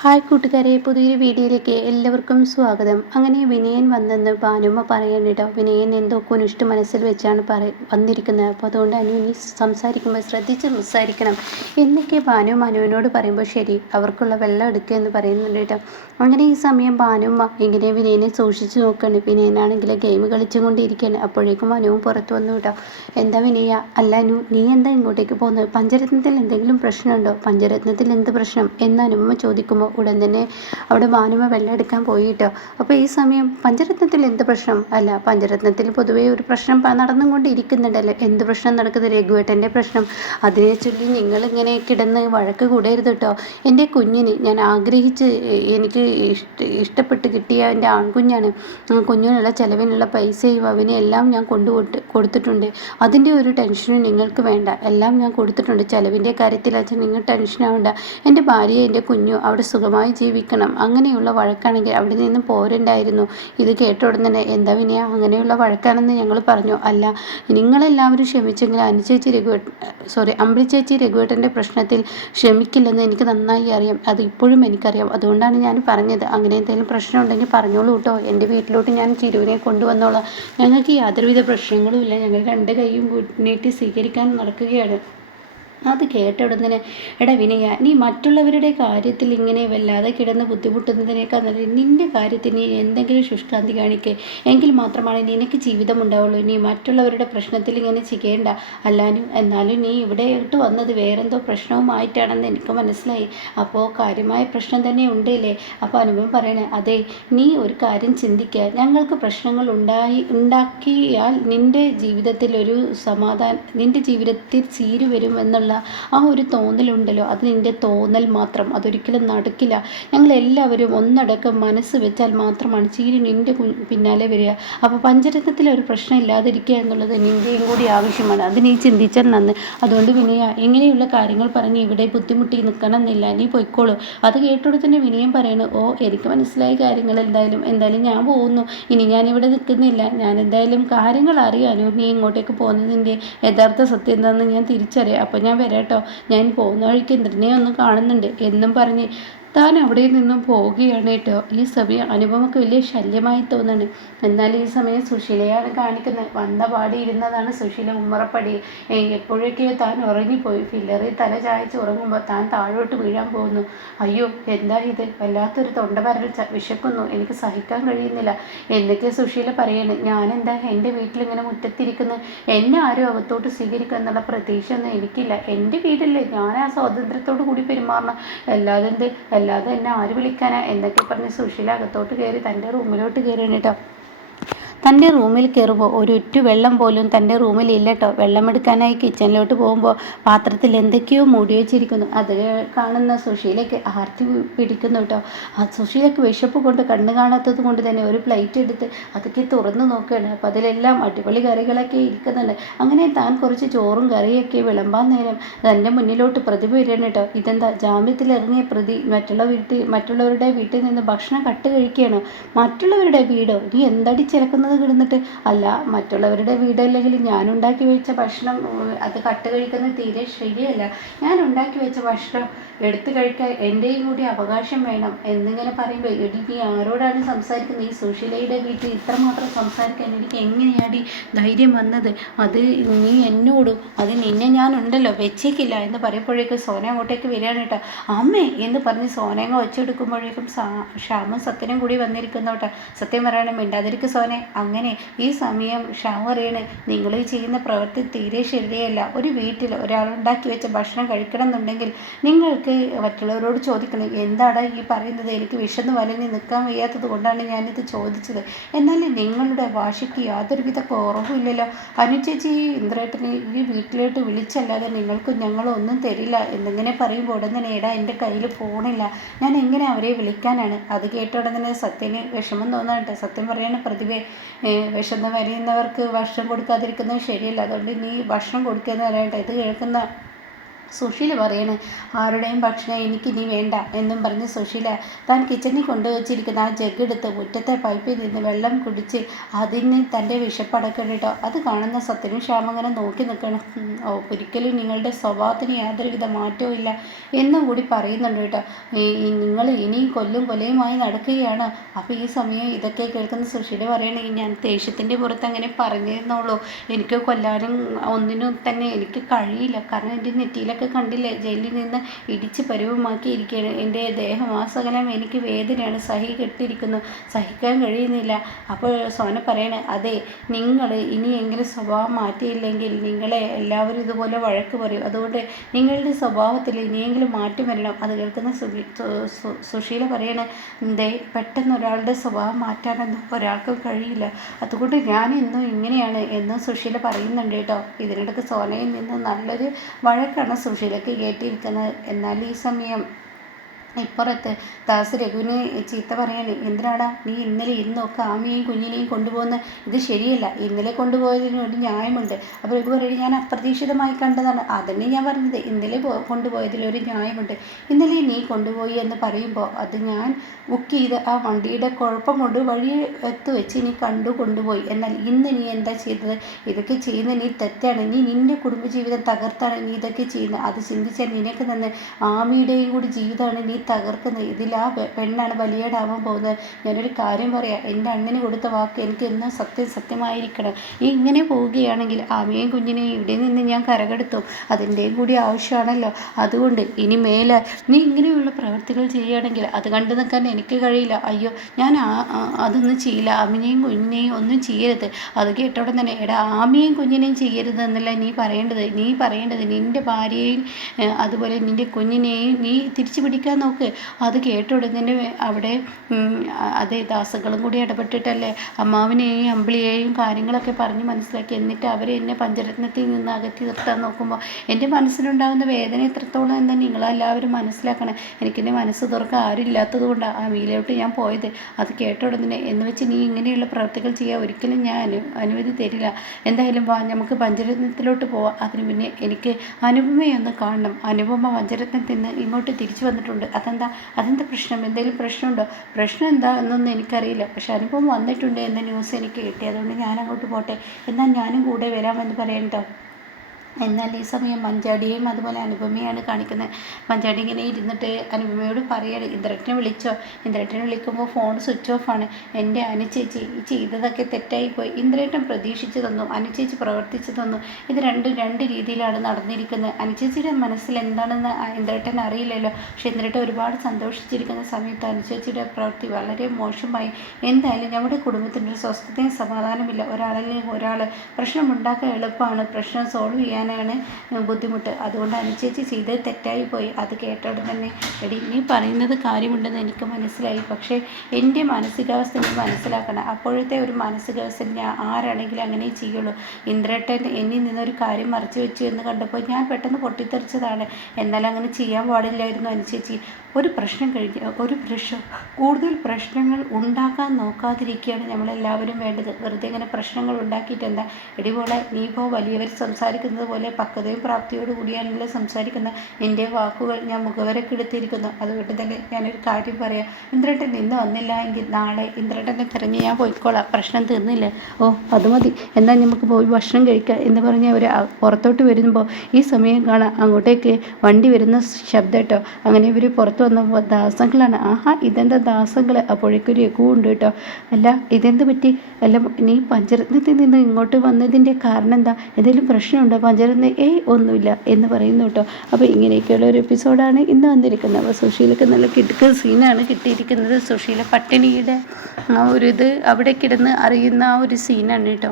Hi കൂട്ടുകാരെ പുതിയൊരു വീഡിയോയിലേക്ക് എല്ലാവർക്കും സ്വാഗതം. അങ്ങനെ വിനയൻ വന്നെന്ന് ഭാനുമ്മ പറയണ്ടോ വിനയൻ എന്തോ കുനിഷ്ട് മനസ്സിൽ വെച്ചാണ് പറ വന്നിരിക്കുന്നത്. അപ്പോൾ അതുകൊണ്ട് അനു ഇനി സംസാരിക്കുമ്പോൾ ശ്രദ്ധിച്ച് സംസാരിക്കണം എന്നൊക്കെ ഭാനു മനുവിനോട് പറയുമ്പോൾ ശരി അവർക്കുള്ള വെള്ളം എടുക്കുക എന്ന് പറയുന്നുണ്ട് കേട്ടോ. അങ്ങനെ ഈ സമയം ഭാനുമ്മ ഇങ്ങനെ വിനയനെ സൂക്ഷിച്ച് നോക്കുകയാണ്. വിനയനാണെങ്കിൽ ഗെയിം കളിച്ചുകൊണ്ടിരിക്കുകയാണ്. അപ്പോഴേക്കും അനുവും പുറത്ത് വന്നു കേട്ടോ. എന്താ വിനയ? അല്ല അനു നീ എന്താ ഇങ്ങോട്ടേക്ക് പോകുന്നത്? പഞ്ചരത്നത്തിൽ എന്തെങ്കിലും പ്രശ്നമുണ്ടോ? പഞ്ചരത്നത്തിൽ എന്ത് പ്രശ്നം? എന്ന് അനുമ്മ ചോദിക്കുമ്പോൾ ഉടൻ തന്നെ അവിടെ ഭാനുമ വെള്ളം എടുക്കാൻ പോയിട്ടോ. അപ്പോൾ ഈ സമയം പഞ്ചരത്നത്തിൽ എന്ത് പ്രശ്നം? അല്ല പഞ്ചരത്നത്തിൽ പൊതുവേ ഒരു പ്രശ്നം നടന്നുകൊണ്ടിരിക്കുന്നുണ്ടല്ലോ. എന്ത് പ്രശ്നം നടക്കുന്നത്? രഘുവേട്ടന്റെ പ്രശ്നം. അതിനെ ചൊല്ലി നിങ്ങളിങ്ങനെ കിടന്ന് വഴക്ക് കൂടരുത് കേട്ടോ എന്റെ കുഞ്ഞിന് ഞാൻ ആഗ്രഹിച്ച് എനിക്ക് ഇഷ്ട ഇഷ്ടപ്പെട്ട് കിട്ടിയ എന്റെ ആൺകുഞ്ഞാണ്. കുഞ്ഞിനുള്ള ചിലവിനുള്ള പൈസയും അവനെ എല്ലാം ഞാൻ കൊണ്ടു കൊടുത്തിട്ടുണ്ട്. അതിന്റെ ഒരു ടെൻഷനും നിങ്ങൾക്ക് വേണ്ട. എല്ലാം ഞാൻ കൊടുത്തിട്ടുണ്ട്. ചിലവിന്റെ കാര്യത്തിൽ അച്ഛൻ നിങ്ങൾ ടെൻഷൻ ആവണ്ട എന്റെ ഭാര്യ എന്റെ കുഞ്ഞു അവിടെ സുഖമായി ജീവിക്കണം. അങ്ങനെയുള്ള വഴക്കാണെങ്കിൽ അവിടെ നിന്ന് പോരണ്ടായിരുന്നു. ഇത് കേട്ട ഉടനെ എന്താ വിനയ? അങ്ങനെയുള്ള വഴക്കാണെന്ന് ഞങ്ങൾ പറഞ്ഞു. അല്ല നിങ്ങളെല്ലാവരും ക്ഷമിച്ചെങ്കിൽ അനുചേച്ചി രഘുവേട്ട സോറി അമ്പിളിച്ചേച്ചി രഘുവേട്ടന്റെ പ്രശ്നത്തിൽ ക്ഷമിക്കില്ലെന്ന് എനിക്ക് നന്നായി അറിയാം. അത് ഇപ്പോഴും എനിക്കറിയാം. അതുകൊണ്ടാണ് ഞാൻ പറഞ്ഞത്. അങ്ങനെ എന്തെങ്കിലും പ്രശ്നം ഉണ്ടെങ്കിൽ പറഞ്ഞോളൂ കേട്ടോ എന്റെ വീട്ടിലോട്ട് ഞാൻ ചിരുവിനെ കൊണ്ടുവന്നോളാം. ഞങ്ങൾക്ക് യാതൊരുവിധ പ്രശ്നങ്ങളും ഇല്ല. ഞങ്ങൾ രണ്ട് കൈയും നീട്ടി സ്വീകരിക്കാൻ നടക്കുകയാണ്. അത് കേട്ട ഉടനെ എടാ വിനയ നീ മറ്റുള്ളവരുടെ കാര്യത്തിൽ ഇങ്ങനെ വല്ലാതെ കിടന്ന് ബുദ്ധിമുട്ടുന്നതിനേക്കാൾ നല്ലത് നിന്റെ കാര്യത്തിൽ നീ എന്തെങ്കിലും ശുഷ്കാന്തി കാണിക്കേ. എങ്കിൽ മാത്രമാണ് നിനക്ക് ജീവിതം ഉണ്ടാവുള്ളൂ നീ മറ്റുള്ളവരുടെ പ്രശ്നത്തിൽ ഇങ്ങനെ ചെയ്യേണ്ട അല്ലാനും എന്നാലും നീ ഇവിടെ ഇട്ട് വന്നത് വേറെന്തോ പ്രശ്നവുമായിട്ടാണെന്ന് എനിക്ക് മനസ്സിലായി. അപ്പോൾ കാര്യമായ പ്രശ്നം തന്നെ ഉണ്ടല്ലേ? അപ്പോൾ അനുഭവം പറയണേ അതെ നീ ഒരു കാര്യം ചിന്തിക്കുക ഞങ്ങൾക്ക് പ്രശ്നങ്ങൾ ഉണ്ടായി ഉണ്ടാക്കിയാൽ നിന്റെ ജീവിതത്തിൽ ഒരു സമാധാനം നിന്റെ ജീവിതത്തിൽ ചീരു വരും എന്നുള്ള എന്നുള്ള ആ ഒരു തോന്നലുണ്ടല്ലോ. അത് നിന്റെ തോന്നൽ മാത്രം. അതൊരിക്കലും നടക്കില്ല. ഞങ്ങളെല്ലാവരും ഒന്നടക്കം മനസ്സ് വെച്ചാൽ മാത്രമാണ് ചീരി നിന്റെ പിന്നാലെ വരിക. അപ്പോൾ പഞ്ചരത്നത്തിലെ ഒരു പ്രശ്നം ഇല്ലാതിരിക്കുക എന്നുള്ളത് നിന്റെയും കൂടി ആവശ്യമാണ്. അത് നീ ചിന്തിച്ചാൽ നന്ന്. അതുകൊണ്ട് വിനയ ഇങ്ങനെയുള്ള കാര്യങ്ങൾ പറഞ്ഞ് ഇവിടെ ബുദ്ധിമുട്ടി നിൽക്കണം എന്നില്ല നീ പൊയ്ക്കോളൂ. അത് കേട്ടോടെ തന്നെ വിനയം പറയണു. ഓ എനിക്ക് മനസ്സിലായ കാര്യങ്ങൾ എന്തായാലും എന്തായാലും ഞാൻ പോകുന്നു. ഇനി ഞാനിവിടെ നിൽക്കുന്നില്ല. ഞാൻ എന്തായാലും കാര്യങ്ങൾ അറിയാനോ നീ ഇങ്ങോട്ടേക്ക് പോകുന്നതിന്റെ യഥാർത്ഥ സത്യം എന്താണെന്ന് ഞാൻ തിരിച്ചറിയാം. അപ്പോൾ ഞാൻ വരാട്ടോ ഞാൻ പോകുന്ന വഴിക്ക് ഇന്ദ്രനെ ഒന്ന് കാണുന്നുണ്ട്. എന്നും പറഞ്ഞ് താൻ അവിടെ നിന്നും പോവുകയാണ് കേട്ടോ. ഈ സമയം അനുപമക്ക് വലിയ ശല്യമായി തോന്നുന്നു. എന്നാൽ ഈ സമയം സുശീലയാണ് കാണിക്കുന്നത്. വന്ന പാടി ഇരുന്നതാണ് സുശീല ഉമ്മറപ്പടി. എപ്പോഴൊക്കെയോ താൻ ഉറങ്ങിപ്പോയി. ഫില്ലറിൽ തല ചായച്ച് ഉറങ്ങുമ്പോൾ താൻ താഴോട്ട് വീഴാൻ പോകുന്നു. അയ്യോ എന്താ ഇത്? വല്ലാത്തൊരു തൊണ്ടവരൽ വിശക്കുന്നു. എനിക്ക് സഹിക്കാൻ കഴിയുന്നില്ല. എന്നൊക്കെ സുശീല പറയാണ്? ഞാനെന്താ എന്റെ വീട്ടിലിങ്ങനെ മുറ്റത്തിരിക്കുന്നു? എന്നെ ആരും അകത്തോട്ട് സ്വീകരിക്കുക എന്നുള്ള പ്രതീക്ഷയൊന്നും എനിക്കില്ല. എന്റെ വീടല്ലേ. ഞാൻ ആ സ്വാതന്ത്ര്യത്തോടു കൂടി പെരുമാറണം. അല്ലാതെ എന്ത്? അല്ലാതെ എന്നെ ആര് വിളിക്കാനാ? എന്നൊക്കെ പറഞ്ഞ് സുശീല അകത്തോട്ട് കയറി തന്റെ റൂമിലോട്ട് കയറി കേട്ടോ തന്റെ റൂമിൽ കയറുമ്പോൾ ഒരു ഒറ്റ വെള്ളം പോലും തന്റെ റൂമിൽ ഇല്ലട്ടോ വെള്ളമെടുക്കാനായി കിച്ചണിലോട്ട് പോകുമ്പോൾ പാത്രത്തിൽ എന്തൊക്കെയോ മൂടി വെച്ചിരിക്കുന്നു. അത് കാണുന്ന സുശീലയ്ക്ക് ആർത്തി പിടിക്കുന്നു കേട്ടോ ആ സുശീലയ്ക്ക് വിശപ്പ് കൊണ്ട് കണ്ണ് കാണാത്തത് കൊണ്ട് തന്നെ ഒരു പ്ലേറ്റ് എടുത്ത് അതൊക്കെ തുറന്നു നോക്കുകയാണ്. അപ്പോൾ അതിലെല്ലാം അടിപൊളി കറികളൊക്കെ ഇരിക്കുന്നുണ്ട്. അങ്ങനെ താൻ കുറച്ച് ചോറും കറിയൊക്കെ വിളമ്പാൻ നേരം തന്റെ മുന്നിലോട്ട് പ്രതി വരികയാണ് കേട്ടോ ഇതെന്താ? ജാമ്യത്തിൽ ഇറങ്ങിയ പ്രതി മറ്റുള്ള വീട്ടിൽ മറ്റുള്ളവരുടെ വീട്ടിൽ നിന്ന് ഭക്ഷണം കട്ട് കഴിക്കുകയാണ്. മറ്റുള്ളവരുടെ വീടോ? നീ എന്തടി ചിലക്കുന്നത്? കിടക്കുന്നത് കിടന്നിട്ട് അല്ല മറ്റുള്ളവരുടെ വീടല്ലെങ്കിൽ ഞാൻ ഉണ്ടാക്കി വെച്ച ഭക്ഷണം അത് കട്ട് കഴിക്കുന്നത് തീരെ ശരിയല്ല. ഞാൻ ഉണ്ടാക്കി വെച്ച ഭക്ഷണം എടുത്തു കഴിക്കാൻ എന്റെയും കൂടി അവകാശം വേണം എന്നിങ്ങനെ പറയുമ്പോൾ എടി നീ ആരോടാണ് സംസാരിക്കുന്നത്? ഈ സുശീലയുടെ വീട്ടിൽ ഇത്രമാത്രം സംസാരിക്കാൻ എനിക്ക് എങ്ങനെയാടി ധൈര്യം വന്നത്? അത് നീ എന്നോടും അത് നിന്നെ ഞാൻ ഉണ്ടല്ലോ വെച്ചേക്കില്ല എന്ന് പറയുമ്പോഴേക്കും സോന അങ്ങോട്ടേക്ക് വരികയാണ് കേട്ടോ. അമ്മേ എന്ന് പറഞ്ഞ് സോനയങ്ങ വെച്ചെടുക്കുമ്പോഴേക്കും ശ്യാമും സത്യനും കൂടി വന്നിരിക്കുന്നോട്ടെ സത്യം പറയണം മിണ്ടാതിരിക്കും സോനെ. അങ്ങനെ ഈ സമയം ഷാം പറയണേ നിങ്ങൾ ചെയ്യുന്ന പ്രവൃത്തി തീരെ ശരിയല്ല. ഒരു വീട്ടിൽ ഒരാളുണ്ടാക്കി വെച്ച ഭക്ഷണം കഴിക്കണം എന്നുണ്ടെങ്കിൽ നിങ്ങൾക്ക് മറ്റുള്ളവരോട് ചോദിക്കണം എന്താണ് ഈ പറയുന്നത്? എനിക്ക് വിഷന്ന് വലഞ്ഞ് നിൽക്കാൻ വയ്യാത്തത് കൊണ്ടാണ് ഞാനിത് ചോദിച്ചത്. എന്നാൽ നിങ്ങളുടെ ഭാഷയ്ക്ക് യാതൊരുവിധ കുറവുമില്ലല്ലോ അനുചേച്ചി ഇന്ദ്രേട്ടനെ ഈ വീട്ടിലോട്ട് വിളിച്ചല്ലാതെ നിങ്ങൾക്ക് ഞങ്ങളൊന്നും തരില്ല എന്നിങ്ങനെ പറയുമ്പോൾ ഉടൻ തന്നെ എന്റെ കയ്യിൽ ഫോണില്ല. ഞാൻ എങ്ങനെ അവരെ വിളിക്കാനാണ്? അത് കേട്ട ഉടനെ തന്നെ സത്യന് വിഷമം തോന്നാട്ടെ സത്യം പറയണ പ്രതിഭയെ വിശന്ന് വരയുന്നവർക്ക് ഭക്ഷണം കൊടുക്കാതിരിക്കുന്നത് ശരിയല്ല. അതുകൊണ്ട് നീ ഭക്ഷണം കൊടുക്കുക എന്ന് പറയട്ടെ ഇത് കേൾക്കുന്ന സുശീല പറയണ് ആരുടെയും ഭക്ഷണം എനിക്കിനി വേണ്ട എന്നും പറഞ്ഞ് സുശീല താൻ കിച്ചണിൽ കൊണ്ടുവച്ചിരിക്കുന്ന ആ ജഗ് എടുത്ത് മുറ്റത്തെ പൈപ്പിൽ നിന്ന് വെള്ളം കുടിച്ച് അതിന് തന്റെ വിശപ്പടക്കണം അത് കാണുന്ന സത്യനും ശ്യാമങ്ങനെ നോക്കി നിൽക്കണം. ഓ ഒരിക്കലും നിങ്ങളുടെ സ്വഭാവത്തിന് യാതൊരുവിധ മാറ്റവും ഇല്ല എന്നും കൂടി പറയുന്നുണ്ട് കേട്ടോ. നിങ്ങൾ ഇനിയും കൊല്ലും കൊലയുമായി നടക്കുകയാണ്. അപ്പോൾ ഈ സമയം ഇതൊക്കെ കേൾക്കുന്ന സുശീല പറയണെങ്കിൽ ഞാൻ ദേഷ്യത്തിന്റെ പുറത്ത് അങ്ങനെ പറഞ്ഞിരുന്നുള്ളൂ എനിക്ക് കൊല്ലാനും ഒന്നിനും തന്നെ എനിക്ക് കഴിയില്ല. കാരണം എന്റെ നെറ്റിയിലൊക്കെ ഒക്കെ കണ്ടില്ലേ? ജയിലിൽ നിന്ന് ഇടിച്ച് പരുവമാക്കിയിരിക്കുകയാണ് എന്റെ ദേഹം ആസകലം എനിക്ക് വേദനയാണ്. സഹി കെട്ടിരിക്കുന്നു. സഹിക്കാൻ കഴിയുന്നില്ല. അപ്പോൾ സോന പറയണേ അതെ നിങ്ങൾ ഇനിയെങ്കിലും സ്വഭാവം മാറ്റിയില്ലെങ്കിൽ നിങ്ങളെ എല്ലാവരും ഇതുപോലെ വഴക്ക് പറയും. അതുകൊണ്ട് നിങ്ങളുടെ സ്വഭാവത്തിൽ ഇനിയെങ്കിലും മാറ്റം വരണം. അത് കേൾക്കുന്ന സുശീല പറയണേ ദേ പെട്ടെന്ന് ഒരാളുടെ സ്വഭാവം മാറ്റാനൊന്നും ഒരാൾക്കും കഴിയില്ല. അതുകൊണ്ട് ഞാൻ ഇന്നും ഇങ്ങനെയാണ് എന്നും സുശീല പറയുന്നുണ്ട് കേട്ടോ. ഇതിനിടയ്ക്ക് സോനയിൽ നിന്ന് നല്ലൊരു വഴക്കാണ് സുശീലയ്ക്ക് കേട്ടിരിക്കുന്നത് എന്നാൽ ഈ സമയം ഇപ്പുറത്ത് ദാസ് രഘുവിനെ ചീത്ത പറയാണ് എന്തിനാടാ? നീ ഇന്നലെ ഇന്നൊക്കെ ആമിയെയും കുഞ്ഞിനെയും കൊണ്ടുപോകുന്ന ഇത് ശരിയല്ല. ഇന്നലെ കൊണ്ടുപോയതിന് ഒരു ന്യായമുണ്ട്. അപ്പോൾ രഘു പറയുന്നത് ഞാൻ അപ്രതീക്ഷിതമായി കണ്ടതാണ്. അതന്നെ ഞാൻ പറഞ്ഞത്. ഇന്നലെ കൊണ്ടുപോയതിൽ ഒരു ന്യായമുണ്ട്. ഇന്നലെ നീ കൊണ്ടുപോയി എന്ന് പറയുമ്പോൾ അത് ഞാൻ ബുക്ക് ചെയ്ത് ആ വണ്ടിയുടെ കുഴപ്പം കൊണ്ട് വഴി എത്തു വെച്ച് നീ കണ്ടു കൊണ്ടുപോയി. എന്നാൽ ഇന്ന് നീ എന്താ ചെയ്തത്? ഇതൊക്കെ ചെയ്യുന്ന നീ തെറ്റാണ്. നീ നിന്റെ കുടുംബജീവിതം തകർത്താണ് നീ ഇതൊക്കെ ചെയ്യുന്നത്? അത് ചിന്തിച്ചാൽ നിനക്ക് തന്നെ ആമിയുടെയും കൂടി ജീവിതമാണ് നീ തകർക്കുന്നത് ഇതിൽ ആ പെണ്ണാണ് ബലിയേടാവാൻ പോകുന്നത്. ഞാനൊരു കാര്യം പറയാം എന്റെ അണ്ണന് കൊടുത്ത വാക്ക് എനിക്ക് എന്നും സത്യം സത്യമായിരിക്കണം. ഈ ഇങ്ങനെ പോവുകയാണെങ്കിൽ ആമയും കുഞ്ഞിനെയും ഇവിടെ നിന്ന് ഞാൻ കരകെടുത്തു. അതിന്റെയും കൂടി ആവശ്യമാണല്ലോ. അതുകൊണ്ട് ഇനി മേലെ നീ ഇങ്ങനെയുള്ള പ്രവൃത്തികൾ ചെയ്യുകയാണെങ്കിൽ അത് കണ്ടു നിൽക്കാൻ എനിക്ക് കഴിയില്ല. അയ്യോ ഞാൻ അതൊന്നും ചെയ്യില്ല. ആമിനെയും കുഞ്ഞിനെയും ഒന്നും ചെയ്യരുത്. അത് കേട്ടോടെ തന്നെ എടാ ആമിയും കുഞ്ഞിനെയും ചെയ്യരുത് എന്നല്ല നീ പറയേണ്ടത്? നീ പറയേണ്ടത് നിന്റെ ഭാര്യയെയും അതുപോലെ നിന്റെ കുഞ്ഞിനെയും നീ തിരിച്ചു പിടിക്കാൻ നോക്ക് അത് കേട്ട ഉടനെ അവിടെ അതേ ദാസകളും കൂടി ഇടപെട്ടിട്ടല്ലേ? അമ്മാവിനെയും അമ്പിളിയെയും കാര്യങ്ങളൊക്കെ പറഞ്ഞ് മനസ്സിലാക്കി. എന്നിട്ട് അവർ എന്നെ പഞ്ചരത്നത്തിൽ നിന്ന് അകറ്റി നിർത്താൻ നോക്കുമ്പോൾ എന്റെ മനസ്സിലുണ്ടാകുന്ന വേദന എത്രത്തോളം എന്ന് നിങ്ങളെല്ലാവരും മനസ്സിലാക്കണം. എനിക്കെന്റെ മനസ്സ് തുറക്കാൻ ആരില്ലാത്തത് കൊണ്ടാണ് ആ വീലോട്ട് ഞാൻ പോയത്. അത് കേട്ട ഉടനെ എന്ന് വെച്ച് നീ ഇങ്ങനെയുള്ള പ്രവൃത്തികൾ ചെയ്യാൻ ഒരിക്കലും ഞാൻ അനു അനുമതി തരില്ല. എന്തായാലും വാ നമുക്ക് പഞ്ചരത്നത്തിലോട്ട് പോവാം. അതിന് പിന്നെ എനിക്ക് അനുപമയൊന്ന് കാണണം. അനുപമ പഞ്ചരത്നത്തിൽ നിന്ന് ഇങ്ങോട്ട് തിരിച്ചു വന്നിട്ടുണ്ട്. അതെന്താ അതെന്താ പ്രശ്നം? എന്തെങ്കിലും പ്രശ്നമുണ്ടോ? പ്രശ്നം എന്താ എന്നൊന്നും എനിക്കറിയില്ല. പക്ഷെ അനുഭവം വന്നിട്ടുണ്ട് എന്ന ന്യൂസ് എനിക്ക് കിട്ടി അതുകൊണ്ട് ഞാൻ അങ്ങോട്ട് പോട്ടെ. എന്നാൽ ഞാനും കൂടെ വരാമെന്ന് പറയണ്ടോ? എന്നാൽ ഈ സമയം മഞ്ചാടിയെയും അതുപോലെ അനുപമയാണ് കാണിക്കുന്നത്. മഞ്ചാടി ഇങ്ങനെ ഇരുന്നിട്ട് അനുപമയോട് പറയാണ് ഇന്ദ്രട്ടനെ വിളിച്ചോ? ഇന്ദ്രട്ടനെ വിളിക്കുമ്പോൾ ഫോൺ സ്വിച്ച് ഓഫ് ആണ്. എന്റെ അനുചേച്ചി ഈ ചെയ്തതൊക്കെ തെറ്റായി പോയി ഇന്ദ്രേട്ടൻ പ്രതീക്ഷിച്ചു തന്നു അനുചേച്ചി പ്രവർത്തിച്ചു തന്നു ഇത് രണ്ടും രണ്ട് രീതിയിലാണ് നടന്നിരിക്കുന്നത്. അനുചേച്ചിയുടെ മനസ്സിൽ എന്താണെന്ന് ഇന്ദ്രേട്ടൻ അറിയില്ലല്ലോ. പക്ഷേ ഇന്ദ്രേട്ടൻ ഒരുപാട് സന്തോഷിച്ചിരിക്കുന്ന സമയത്ത് അനുചേച്ചിയുടെ പ്രവൃത്തി വളരെ മോശമായി. എന്തായാലും നമ്മുടെ കുടുംബത്തിന്റെ ഒരു സ്വസ്ഥതയും സമാധാനമില്ല ഒരാളിൽ ഒരാൾ പ്രശ്നമുണ്ടാക്കാൻ എളുപ്പമാണ്. പ്രശ്നം സോൾവ് ചെയ്യാൻ പറയാനാണ് ബുദ്ധിമുട്ട്. അതുകൊണ്ട് അനുചേച്ചി ചെയ്തത് തെറ്റായി പോയി. അത് കേട്ടോടെ തന്നെ എടി നീ പറയുന്നത് കാര്യമുണ്ടെന്ന് എനിക്ക് മനസ്സിലായി. പക്ഷേ എന്റെ മാനസികാവസ്ഥ നീ മനസ്സിലാക്കണം. അപ്പോഴത്തെ ഒരു മാനസികാവസ്ഥ ഞാൻ ആരാണെങ്കിലും അങ്ങനെ ചെയ്യുള്ളൂ. ഇന്ദ്രേട്ടൻ എന്നിൽ നിന്നൊരു കാര്യം മറച്ചു വെച്ചു എന്ന് കണ്ടപ്പോൾ ഞാൻ പെട്ടെന്ന് പൊട്ടിത്തെറിച്ചതാണ്. എന്നാൽ അങ്ങനെ ചെയ്യാൻ പാടില്ലായിരുന്നു അനുചേച്ചി ഒരു പ്രശ്നം കഴിഞ്ഞ് ഒരു പ്രശ്നം കൂടുതൽ പ്രശ്നങ്ങൾ ഉണ്ടാക്കാൻ നോക്കാതിരിക്കുകയാണ് നമ്മളെല്ലാവരും വേണ്ടത്. വെറുതെ ഇങ്ങനെ പ്രശ്നങ്ങൾ ഉണ്ടാക്കിയിട്ട് എന്താ എടിപോലെ നീ ഇപ്പോൾ വലിയവർ സംസാരിക്കുന്നത് പോലെ പക്വതയും പ്രാപ്തിയോട് കൂടിയാണെങ്കിൽ സംസാരിക്കുന്നത് എന്റെ വാക്കുകൾ ഞാൻ മുഖവരക്കെടുത്തിരിക്കുന്നു അതുകൊണ്ട് തന്നെ ഞാനൊരു കാര്യം പറയാം. ഇന്ദ്രട്ടൻ ഇന്ന് വന്നില്ല എങ്കിൽ നാളെ ഇന്ദ്രട്ടനെ തിരഞ്ഞ് ഞാൻ പോയിക്കോളാം. പ്രശ്നം തീർന്നില്ലേ. ഓ അത് മതി. എന്നാൽ നമുക്ക് പോയി ഭക്ഷണം കഴിക്കാം എന്ന് പറഞ്ഞ് അവർ പുറത്തോട്ട് വരുമ്പോൾ ഈ സമയം കാണാം അങ്ങോട്ടേക്ക് വണ്ടി വരുന്ന ശബ്ദം കേട്ടോ. അങ്ങനെ ഇവർ പുറത്ത് വന്നപ്പോൾ ദാസങ്ങളാണ്. ആഹാ ഇതെന്താ ദാസങ്ങൾ? അപ്പോഴേക്കൊരു ഉണ്ട് കേട്ടോ. അല്ല ഇതെന്ത് പറ്റി? അല്ല നീ പഞ്ചരത്നത്തിൽ നിന്ന് ഇങ്ങോട്ട് വന്നതിന്റെ കാരണം എന്താ? എന്തെങ്കിലും പ്രശ്നമുണ്ടോ? പഞ്ചരത്ന ഏയ് ഒന്നുമില്ല എന്ന് പറയുന്നു കേട്ടോ. അപ്പോൾ ഇങ്ങനെയൊക്കെയുള്ള ഒരു എപ്പിസോഡാണ് ഇന്ന് വന്നിരിക്കുന്നത്. അപ്പോൾ സുശീലക്ക് നല്ല കിടുക്ക സീനാണ് കിട്ടിയിരിക്കുന്നത്. സുശീല പട്ടിണിയുടെ ആ ഒരു ഇത് അവിടെ കിടന്ന് അറിയുന്ന ആ ഒരു സീനാണ് കേട്ടോ.